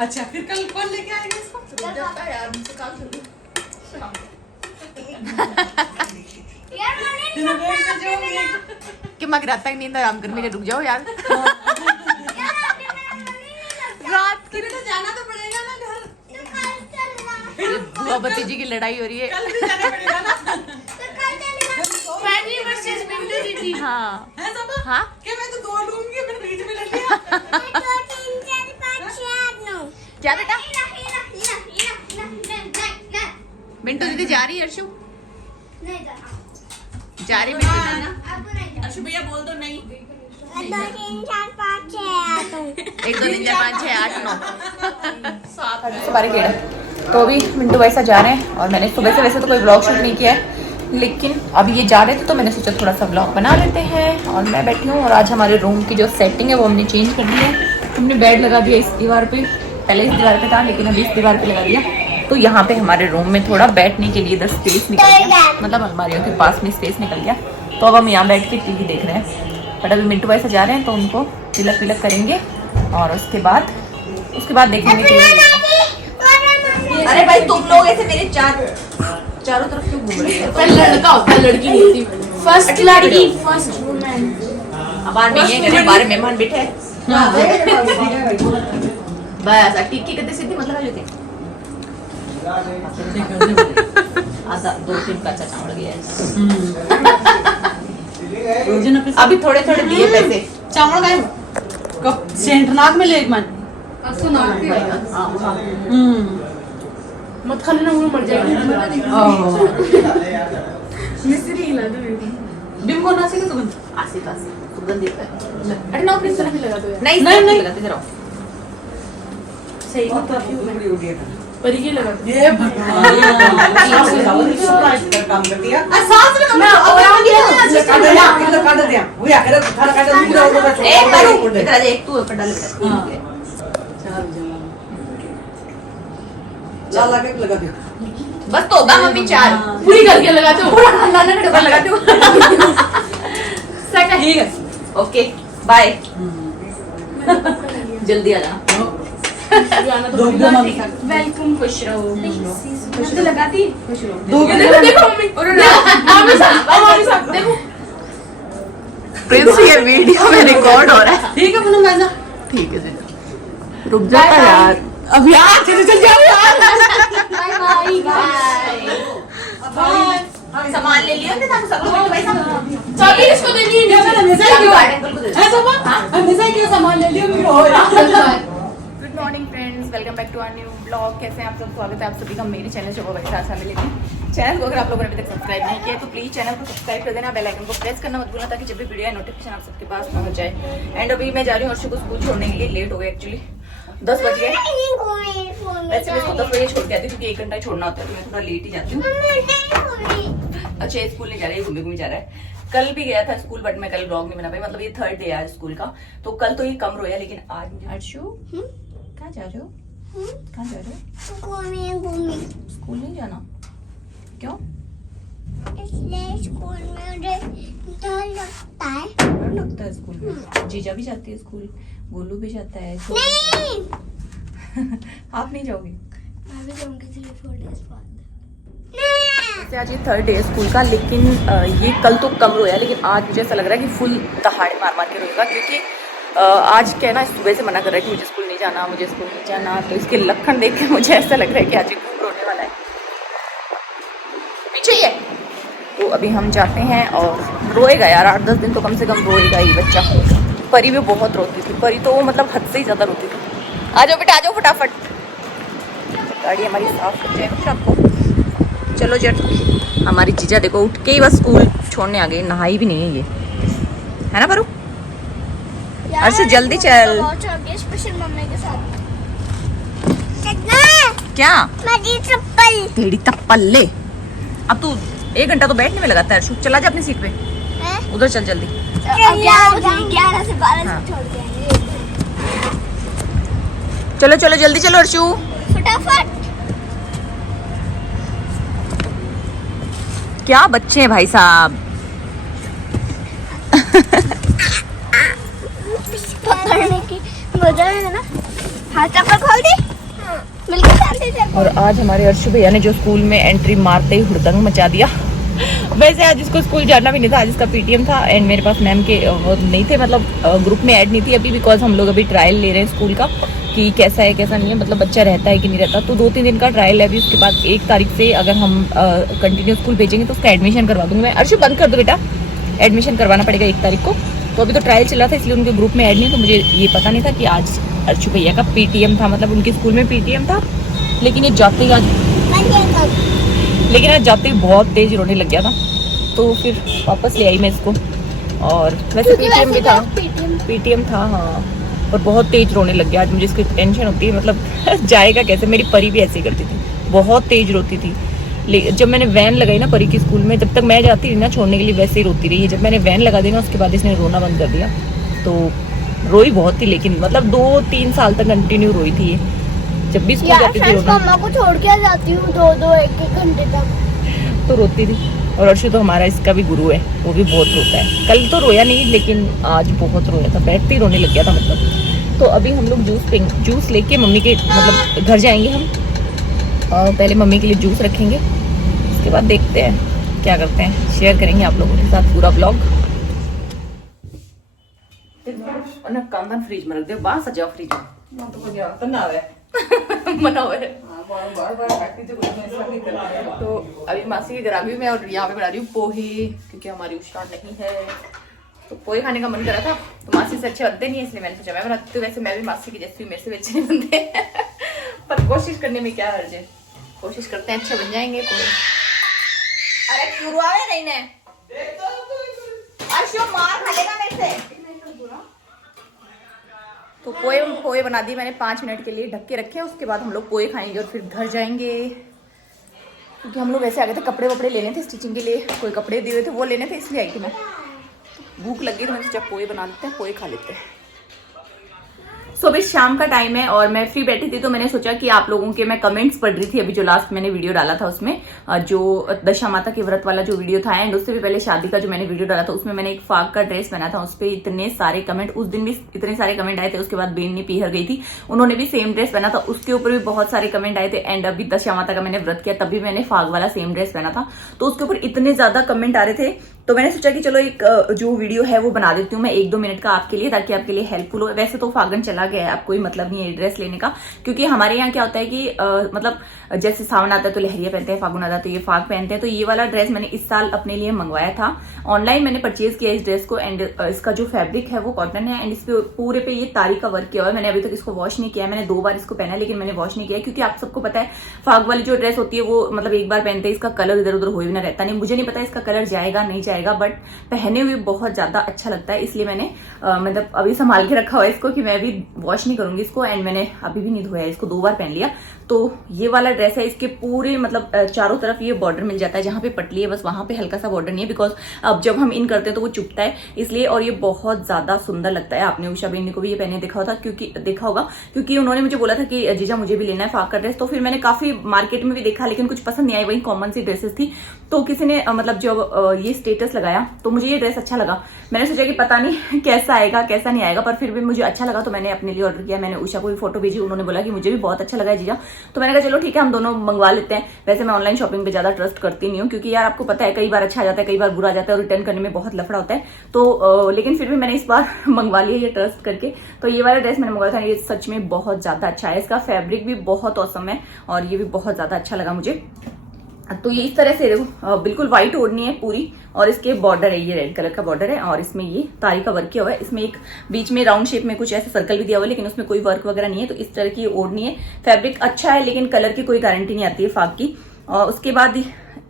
अच्छा फिर कल कौन लेके आएगा इसको? यार मुझसे काम शुरू। कि मैं रात तक नींद आराम करने के रुक जाओ यार। रात की तो जाना तो पड़ेगा ना घर। बुआ भतीजी की लड़ाई हो रही है। कल भी जाना पड़ेगा ना। फैनी वर्सेस विंटर दीदी। हाँ है सब? हाँ क्या मैं तो 2 लूंगी फिर बीच में ले लिया। क्या बेटा? मिंटू दीदी जा रही है अर्शु? जा रही मिंटू दीदी ना? अर्शु भैया बोल दो नहीं। 1 2 3 4 5 6 8 9 सारे गेड़ा। तो अभी मिंटू वैसा जा रहे हैं और मैंने सुबह से वैसे तो कोई व्लॉग शूट नहीं किया है, लेकिन अभी ये जा रहे थे तो मैंने सोचा थोड़ा सा व्लॉग बना लेते हैं। और मैं बैठी हूँ और आज हमारे रूम की जो सेटिंग है वो हमने चेंज कर दी है। हमने बेड लगा दिया इस दीवार पे, पहले इस दीवार पे था लेकिन अभी इस दीवार पे लगा दिया। तो यहाँ पे हमारे रूम में थोड़ा बैठने के लिए इधर स्पेस निकल गया, मतलब अलमारियों के पास में स्पेस निकल गया। तो अब हम यहाँ बैठ के टीवी देख रहे हैं। बट अभी मिंटू वैसे जा रहे हैं तो उनको तिलक विलक करेंगे और उसके बाद देखेंगे कि अरे भाई तुम लोग ऐसे मेरे चारों तरफ क्यों घूम रहे हो? पहले लड़का होता है, लड़की नहीं होती। फर्स्ट लड़की, फर्स्ट वुमेन। अबार नहीं है, मेरे बारे मेहमान बैठे हैं। बस टिक्की कितने सीधी मतलब है लेते आधा 2-3 कच्चा चावल गया है। अभी थोड़े थोड़े दिए पैसे। चावल का कब सेंट नाक में ले मन। मत खाने ना, वो मर जाएगी। मिस्री हिला दो मेरे को। बिम को ना सीखे सुगंध। आसिफ सुगंध देता है। अरे ना, अपनी तरफ ही लगा दो यार। नहीं लगाते जरा। सही है। पर ये लगा दो। ये भगवान काम कर दिया। साथ में मैं और काट दिया वो या कर खाना काट दिया वो तो एक करो इधर आ जा, एक तू ऊपर डाल के लाल लगा लगा दिया। बस तो होगा मम्मी 4 पूरी करके लगाते हो। पूरा नाना का डब्बा लगाते हो। सेकंड। ठीक है ओके बाय। जल्दी आ जाना। दो मम्मी वेलकम, खुश रहो। खुश तो लगाती, खुश रहो। दो देखो मम्मी, मम्मी साहब देखो। प्रिंस ये वीडियो में रिकॉर्ड हो रहा है। ठीक है पूनम भाई। ठीक है जी, रुक जाता यार। अब यार चल जाओ यार। Bye bye bye. सामान ले लिया ना सब लोग भाई साहब। चाबी किसको देनी है? हमेशा क्यों सामान ले लियो मेरे हो यार। Good morning friends, welcome back to our new blog. कैसे हैं आप सब? स्वागत है आप सभी का मेरे चैनल शोभा वैसा फैमिली में। चैनल को अगर आप लोगों ने अभी तक सब्सक्राइब नहीं किया तो प्लीज़ चैनल को सब्सक्राइब कर देना, बेल आइकन को प्रेस करना मत भूलना ताकि जब भी वीडियो है नोटिफिकेशन आप सबके पास पहुंच जाए। एंड अभी मैं जा रही हूँ अर्शु को स्कूल छोड़ने के लिए। लेट हो गए एक्चुअली, 10 बज गए। वैसे मैं इसको 10 बजे छोड़ के आती हूँ क्योंकि 1 घंटा ही छोड़ना होता है तो मैं थोड़ा लेट ही जाती हूँ। अच्छा ये स्कूल नहीं जा रहा है, घूमे घूमे जा रहा है। कल भी गया था स्कूल बट मैं कल ब्लॉग नहीं बना पाई, मतलब ये 3rd डे है आज स्कूल का। तो कल तो ये कम रोया लेकिन आज मुझे अर्शु कहाँ जा रहे हो? कहाँ जा रहे हो? स्कूल नहीं जाना? क्यों? डर लगता है स्कूल में। जीजा भी जाती है स्कूल, गोलू भी जाता है। आप नहीं जाओगे? वैसे आज ये 3rd डे है स्कूल का, लेकिन ये कल तो कम रोया लेकिन आज मुझे ऐसा लग रहा है कि फुल दहाड़े मार मार के रोएगा क्योंकि आज क्या है ना सुबह से मना कर रहा है कि मुझे स्कूल नहीं जाना, मुझे स्कूल नहीं जाना। तो इसके लक्षण देख के मुझे ऐसा लग रहा है कि आज ये खूब रोने वाला है। पीछे ही है। तो अभी हम जाते हैं और रोएगा यार 8-10 दिन तो कम से कम रोएगा ही बच्चा। परी भी बहुत रोती थी, परी तो मतलब हद से ही ज़्यादा रोती थी। आ जाओ बेटा आ जाओ फटाफट, गाड़ी हमारी साफ हो जाए फिर आपको। चलो जट, हमारी जीजा देखो उठ के ही बस स्कूल छोड़ने आ गई, नहाई भी नहीं है ये, है ना परू? अर्शु जल्दी चल। क्या तेरी चप्पल ले। अब तू 1 घंटा तो बैठने में लगाता है अर्शु, चला जा अपनी सीट पे। उधर चल जल्दी। 11 से 12 हाँ। छोड़ देंगे। चलो चलो जल्दी चलो अर्शु, फटाफट। क्या बच्चे हैं भाई साहब। पकड़ने की मजा है ना। हाथ चप्पल खोल दी। और आज हमारे अर्शु भैया ने जो स्कूल में एंट्री मारते ही हुड़दंग मचा दिया। वैसे आज इसको स्कूल जाना भी नहीं था, आज इसका पीटीएम था एंड मेरे पास मैम के वो नहीं थे, मतलब ग्रुप में ऐड नहीं थी अभी, बिकॉज हम लोग अभी ट्रायल ले रहे हैं स्कूल का कि कैसा है कैसा नहीं है, मतलब बच्चा रहता है कि नहीं रहता। तो 2-3 दिन का ट्रायल है अभी, उसके बाद 1 तारीख से अगर हम कंटिन्यू स्कूल भेजेंगे तो उसका एडमिशन करवा दूंगी मैं। अर्शु बंद कर दो बेटा, एडमिशन करवाना पड़ेगा 1 तारीख को। तो अभी तो ट्रायल चल रहा था इसलिए उनके ग्रुप में ऐड नहीं, तो मुझे ये पता नहीं था कि आज अर्शु भैया का पीटीएम था, मतलब उनके स्कूल में पीटीएम था। लेकिन ये जाते ही आज जाते ही बहुत तेज रोने लग गया था, तो फिर वापस ले आई मैं इसको। और वैसे पीटीएम भी था, पीटीएम था हाँ, और बहुत तेज रोने लग गया आज। मुझे इसकी टेंशन होती है, मतलब जाएगा कैसे। मेरी परी भी ऐसे ही करती थी, बहुत तेज रोती थी। जब मैंने वैन लगाई ना परी की स्कूल में, जब तक मैं जाती थी ना छोड़ने के लिए वैसे ही रोती रही है। जब मैंने वैन लगा दी ना उसके बाद इसने रोना बंद कर दिया, तो रोई बहुत थी, लेकिन मतलब 2-3 साल तक कंटिन्यू रोई थी ये। जब भी स्कूल जाती थी रोना, मम्मा को छोड़ के आ जाती हूँ 2-1 घंटे तक, तो रोती थी। और अर्शु तो हमारा इसका भी गुरु है, वो भी बहुत रोता है। कल तो रोया नहीं लेकिन आज बहुत रोया था, बैठते ही रोने लग गया था मतलब। तो अभी हम लोग जूस लेके मम्मी के मतलब घर जाएंगे हम, और पहले मम्मी के लिए जूस रखेंगे, उसके बाद देखते हैं क्या करते हैं, शेयर करेंगे आप लोगों के साथ पूरा ब्लॉग। कांदन फ्रिज में रख दे, बाहर सजाओ फ्रिज मना हुआ है। तो अभी मासी के घर आ गई मैं, और यहाँ पे बना रही हूँ पोहे, क्योंकि हमारी उष्णा नहीं है तो पोहे खाने का मन करा था। तो मासी से अच्छे बनते नहीं है इसलिए मैंने सोचा मैं बनाती हूँ। वैसे मैं भी मासी की जैसी, मेरे से भी अच्छे नहीं बनते पर कोशिश करने में क्या हर्ज है, कोशिश करते हैं अच्छे बन जाएंगे पोहे। अरे क्यों आवे नहीं ने अर्शु मार खा लेगा मेरे से। तो पोहे बना दी मैंने, 5 मिनट के लिए ढक के रखे। उसके बाद हम लोग पोहे खाएंगे और फिर घर जाएंगे, क्योंकि हम लोग ऐसे आ गए थे, कपड़े वपड़े लेने थे स्टिचिंग के लिए, कोई कपड़े दिए हुए थे वो लेने थे, इसलिए आई थी मैं। भूख लगी तो मैंने सोचा पोहे बना लेते हैं, पोहे खा लेते हैं। सो अभी शाम का टाइम है और मैं फ्री बैठी थी, तो मैंने सोचा कि आप लोगों के मैं कमेंट्स पढ़ रही थी। अभी जो लास्ट मैंने वीडियो डाला था उसमें, जो दशा माता के व्रत वाला जो वीडियो था, एंड उससे भी पहले शादी का जो मैंने वीडियो डाला था, उसमें मैंने एक फाग का ड्रेस पहना था। उस पर इतने सारे कमेंट, उस दिन भी इतने सारे कमेंट आए थे। उसके बाद बेनी पीहर गई थी, उन्होंने भी सेम ड्रेस पहना था, उसके ऊपर भी बहुत सारे कमेंट आए थे। एंड अभी दशा माता का मैंने व्रत किया, तभी मैंने फाग वाला सेम ड्रेस पहना था, तो उसके ऊपर इतने ज्यादा कमेंट आ रहे थे। तो मैंने सोचा कि चलो एक जो वीडियो है वो बना देती हूँ मैं 1-2 मिनट का आपके लिए, ताकि आपके लिए हेल्पफुल हो। वैसे तो फागन चला गया है, आप कोई मतलब नहीं है ड्रेस लेने का, क्योंकि हमारे यहाँ क्या होता है कि मतलब जैसे सावन आता है तो लहरिया पहनते हैं, फागुन आता है तो ये फाग पहनते हैं। तो ये वाला ड्रेस मैंने इस साल अपने लिए मंगवाया था, ऑनलाइन मैंने परचेज किया इस ड्रेस को। एंड इसका जो फैब्रिक है वो कॉटन है, एंड इस पे पूरे पे ये तारी का वर्क किया हुआ है। मैंने अभी तक इसको वॉश नहीं किया, मैंने 2 बार इसको पहना, लेकिन मैंने वॉश नहीं किया, क्योंकि आप सबको पता है फाग वाली जो ड्रेस होती है वो मतलब एक बार पहनते हैं इसका कलर इधर उधर हो भी ना रहता नहीं। मुझे नहीं पता इसका कलर जाएगा नहीं जाएगा, बट पहने हुए बहुत ज्यादा अच्छा लगता है, इसलिए मैंने मतलब अभी संभाल के रखा हुआ है इसको, कि मैं अभी वॉश नहीं करूंगी इसको। एंड मैंने अभी भी नहीं धोया, इसको 2 बार पहन लिया। तो ये वाला ड्रेस है, इसके पूरे मतलब चारों तरफ ये बॉर्डर मिल जाता है, जहां पे पटली है बस वहां पे हल्का सा बॉर्डर नहीं है, बिकॉज अब जब हम इन करते हैं तो वो चुभता है इसलिए। और ये बहुत ज्यादा सुंदर लगता है। आपने उषा बेनी को भी ये पहने देखा होगा, क्योंकि उन्होंने मुझे बोला था कि जीजा मुझे भी लेना है फाग का ड्रेस। तो फिर मैंने काफी मार्केट में भी देखा, लेकिन कुछ पसंद नहीं आई, वही कॉमन सी ड्रेसेस थी। तो किसी ने मतलब जब ये स्टेटस लगाया तो मुझे ये ड्रेस अच्छा लगा। मैंने सोचा कि पता नहीं कैसा आएगा कैसा नहीं आएगा, पर फिर भी मुझे अच्छा लगा, तो मैंने अपने लिए ऑर्डर किया। मैंने उषा को भी फोटो भेजी, उन्होंने बोला कि मुझे भी बहुत अच्छा लगा है जीजा। तो मैंने कहा चलो ठीक है, हम दोनों मंगवा लेते हैं। वैसे मैं ऑनलाइन शॉपिंग पे ज्यादा ट्रस्ट करती नहीं हूँ, क्योंकि यार आपको पता है कई बार अच्छा आ जाता है, कई बार बुरा आ जाता है, और रिटर्न करने में बहुत लफड़ा होता है। तो लेकिन फिर भी मैंने इस बार मंगवा लिया ये ट्रस्ट करके। तो ये वाला ड्रेस मैंने मंगवाया था, ये सच में बहुत ज्यादा अच्छा है, इसका फैब्रिक भी बहुत औसम है, और ये भी बहुत ज्यादा अच्छा लगा मुझे। तो ये इस तरह से देखो, बिल्कुल व्हाइट ओढ़नी है पूरी, और इसके बॉर्डर है, ये रेड कलर का बॉर्डर है, और इसमें ये तारी का वर्क किया हुआ है। इसमें एक बीच में राउंड शेप में कुछ ऐसा सर्कल भी दिया हुआ है, लेकिन उसमें कोई वर्क वगैरह नहीं है। तो इस तरह की ओढ़नी है, फैब्रिक अच्छा है, लेकिन कलर की कोई गारंटी नहीं आती है फाग की। और उसके बाद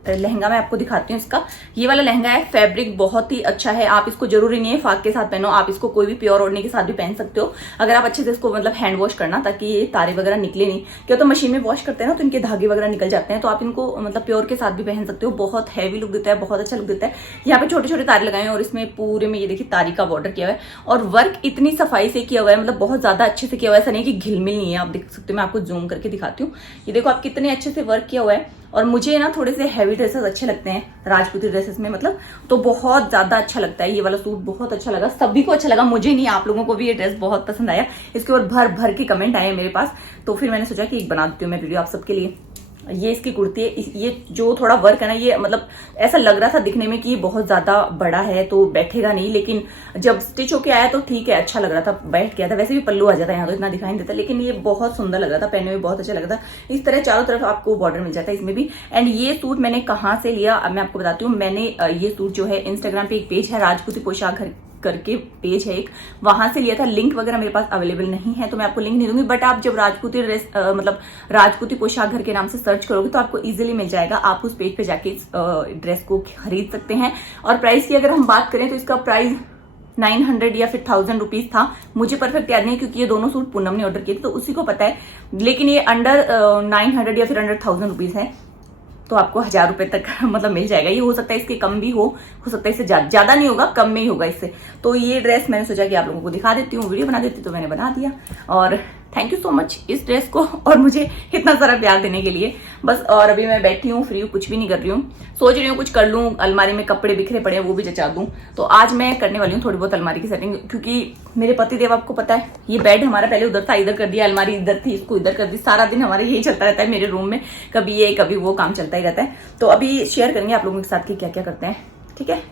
लहंगा मैं आपको दिखाती हूँ इसका। ये वाला लहंगा है, फैब्रिक बहुत ही अच्छा है। आप इसको जरूरी नहीं है फाग के साथ पहनो, आप इसको कोई भी प्योर ओढ़ने के साथ भी पहन सकते हो, अगर आप अच्छे से इसको मतलब हैंड वॉश करना, ताकि ये तारे वगैरह निकले नहीं। क्या तो मशीन में वॉश करते हैं ना, तो इनके धागे वगैरह निकल जाते हैं। तो आप इनको मतलब प्योर के साथ भी पहन सकते हो, बहुत हैवी लुक देता है, बहुत अच्छा लुक देता है। यहाँ पे छोटे छोटे तारे लगाए हैं, और इसमें पूरे में ये देखिए तारी का बॉर्डर किया हुआ है, और वर्क इतनी सफाई से किया हुआ है, मतलब बहुत ज्यादा अच्छे से किया हुआ है। ऐसा नहीं कि घिलमिल नहीं है, आप देख सकते हो, मैं आपको जूम करके दिखाती हूँ। ये देखो आप कितने अच्छे से वर्क किया हुआ है, और मुझे ना थोड़े से हैवी ड्रेसेस अच्छे लगते हैं राजपूती ड्रेसेस में, मतलब तो बहुत ज्यादा अच्छा लगता है। ये वाला सूट बहुत अच्छा लगा, सभी को अच्छा लगा, मुझे नहीं, आप लोगों को भी ये ड्रेस बहुत पसंद आया। इसके ऊपर भर भर के कमेंट आए मेरे पास, तो फिर मैंने सोचा कि एक बना देती हूँ मैं वीडियो आप सबके लिए। ये इसकी कुर्ती है, ये जो थोड़ा वर्क है ना, ये मतलब ऐसा लग रहा था दिखने में कि ये बहुत ज्यादा बड़ा है तो बैठेगा नहीं, लेकिन जब स्टिच होके आया तो ठीक है, अच्छा लग रहा था, बैठ गया था। वैसे भी पल्लू आ जाता है यहाँ तो इतना दिखाई नहीं देता, लेकिन ये बहुत सुंदर लग रहा था, पहनने में बहुत अच्छा लग रहा था। इस तरह चारों तरफ आपको बॉर्डर मिल जाता है इसमें भी। एंड ये सूट मैंने कहाँ से लिया अब मैं आपको बताती हूँ। मैंने ये सूट जो है इंस्टाग्राम पे एक पेज है राजपूती पोशाक घर करके पेज है एक, वहां से लिया था। लिंक वगैरह मेरे पास अवेलेबल नहीं है तो मैं आपको लिंक नहीं दूंगी, बट आप जब राजपूती ड्रेस मतलब राजपूती पोशाक घर के नाम से सर्च करोगे तो आपको इजीली मिल जाएगा। आप उस पेज पे जाके इस ड्रेस को खरीद सकते हैं। और प्राइस की अगर हम बात करें तो इसका प्राइस 900 या फिर 1000 रुपीज था। मुझे परफेक्ट याद नहीं क्योंकि ये दोनों सूट पूनम ने ऑर्डर किए थे तो उसी को पता है, लेकिन ये अंडर 900 या फिर अंडर 1000 रुपीज है, तो आपको 1000 रुपए तक मतलब मिल जाएगा। ये हो सकता है इसके कम भी हो सकता है इससे ज्यादा नहीं होगा, कम में ही होगा इससे। तो ये ड्रेस मैंने सोचा कि आप लोगों को दिखा देती हूँ, वीडियो बना देती, तो मैंने बना दिया। और थैंक यू सो मच इस ड्रेस को और मुझे इतना सारा प्यार देने के लिए। बस और अभी मैं बैठी हूँ, फ्री हूँ, कुछ भी नहीं कर रही हूँ। सोच रही हूँ कुछ कर लूँ, अलमारी में कपड़े बिखरे पड़े हैं वो भी जचा दूं। तो आज मैं करने वाली हूँ थोड़ी बहुत अलमारी की सेटिंग, क्योंकि मेरे पतिदेव आपको पता है ये बेड हमारा पहले उधर था, इधर कर दिया, अलमारी इधर थी, इसको इधर कर दी। सारा दिन हमारा यही चलता रहता है मेरे रूम में, कभी ये कभी वो काम चलता ही रहता है। तो अभी शेयर करेंगे आप लोगों के साथ कि क्या क्या करते हैं, ठीक है।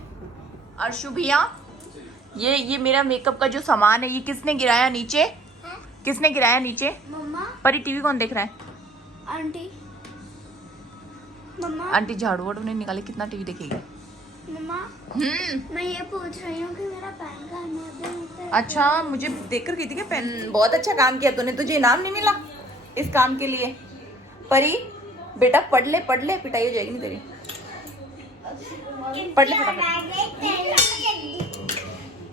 अर्शु भैया, ये मेरा मेकअप का जो सामान है ये किसने गिराया नीचे? किसने गिराया नीचे? मम्मा। परी टीवी कौन देख रहा है? आंटी। मम्मा। आंटी झाड़ू वाड़ू नहीं निकाले, कितना टीवी देखेगी? मम्मा। मैं ये पूछ रही हूँ कि मेरा पैन कार्ड है। अच्छा, मुझे देखकर कहती है पेन बहुत अच्छा काम किया तूने, तुझे इनाम नहीं मिला इस काम के लिए? परी बेटा पढ़ ले पिटाई हो जाएगी नहीं तेरी, पढ़ ले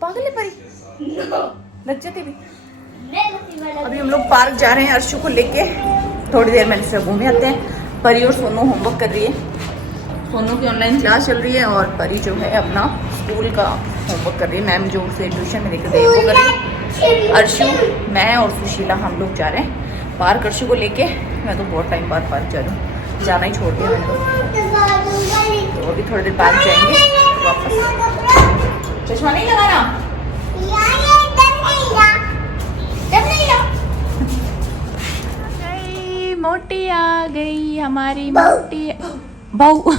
पागल है परी, लग जाती भी। अभी हम लोग पार्क जा रहे हैं अर्शु को लेके, थोड़ी देर में से घूमे आते हैं। परी और सोनू होमवर्क कर रही है, सोनू की ऑनलाइन क्लास चल रही है और परी जो है अपना स्कूल का होमवर्क कर रही है। मैम जो उसे ट्यूशन में देकर गई वो कर रही है। अर्शु, मैं और सुशीला हम लोग जा रहे हैं पार्क अर्शु को लेके। मैं तो बहुत टाइम बाद पार्क जा रही हूँ, जाना ही छोड़ दिया मैंने तो अभी थोड़ी देर पार्क जाएंगे वापस। चश्मा नहीं लगाना, मोटी आ गई हमारी मोटी बहू।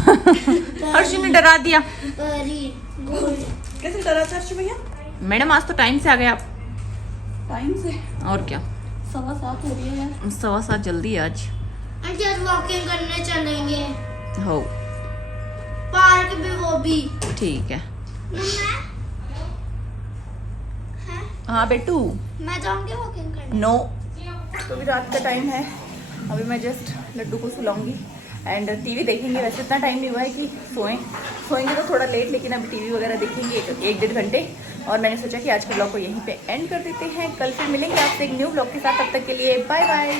अर्शु ने डरा दिया। कैसे डरा था अर्शु भैया? मैडम आज तो टाइम से आ गए आप। टाइम से? और क्या, 7:15 हो रही है। 7:15 जल्दी है आज। आज वॉकिंग करने चलेंगे हो पार्क भी, वो भी ठीक है। हाँ बेटू, मैं जाऊंगी वॉकिंग करने। नो। तो अभी रात का टाइम है, अभी मैं जस्ट लड्डू को सुलाऊंगी एंड टीवी देखेंगे। वैसे इतना टाइम नहीं हुआ है कि सोएंगे तो थोड़ा लेट, लेकिन अभी टीवी वगैरह देखेंगे 1-1.5 घंटे। और मैंने सोचा कि आज के ब्लॉग को यहीं पे एंड कर देते हैं, कल फिर मिलेंगे आपसे एक न्यू ब्लॉग के साथ। तब तक के लिए बाय बाय।